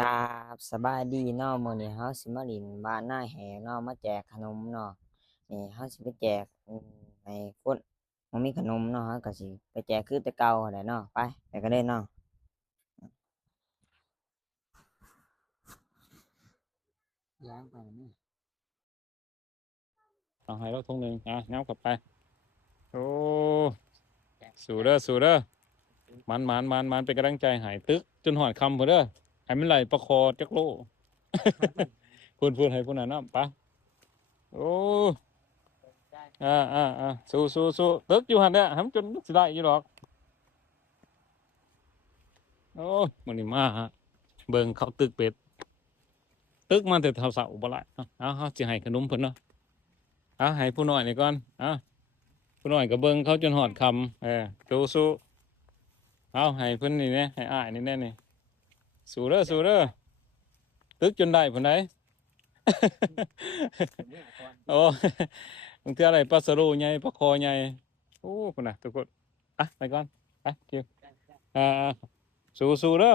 กราบสบายดีเนาะมื้อนี้เฮาสิมาเลินบ้านนาแหเนาะมาแจกขนมเนาะนี่เฮาสิไปแจกให้คนบ่มีขนมเนาะเฮาก็สิไปแจกคือแต่เก่าหั้นแหละเนาะไปกันเลยเนาะย่างไปนี่เอาให้เราทงหนึ่งงับกลับไปโอ้สู้เด้อสู้เด้อมันเป็นกำลังใจหายตึกจนหอดคำพอเด้อให้มันไหลประคอจักโล พูดให้พูดหน่อยนะปะโอ้สู้ตึกอยู่หันเนี่ยทำจนสิได้อยู่หรอกโอ้มันนี่มาฮะเบิ่งเขาตึกเป็ดตึกมาแต่เท่าเสาบ่ละเอาจะให้ขนมเพิ่นเนาะให้ผู้น้อยนี่ก่อนผู้น้อยก็เบิ่งเขาจนหอดคำสู้เอาให้เพิ่นนี่เนี่ยให้อ้ายนี่แน่นี่สู้เด้อตึกจนได้ผลไหน โอ้บางทีอะไรปลาสะโรูใหญ่ปลาคอใหญ่โอ้คนน่ะทุกคนไปก่อนไปคิวอ่าสู้เด้อ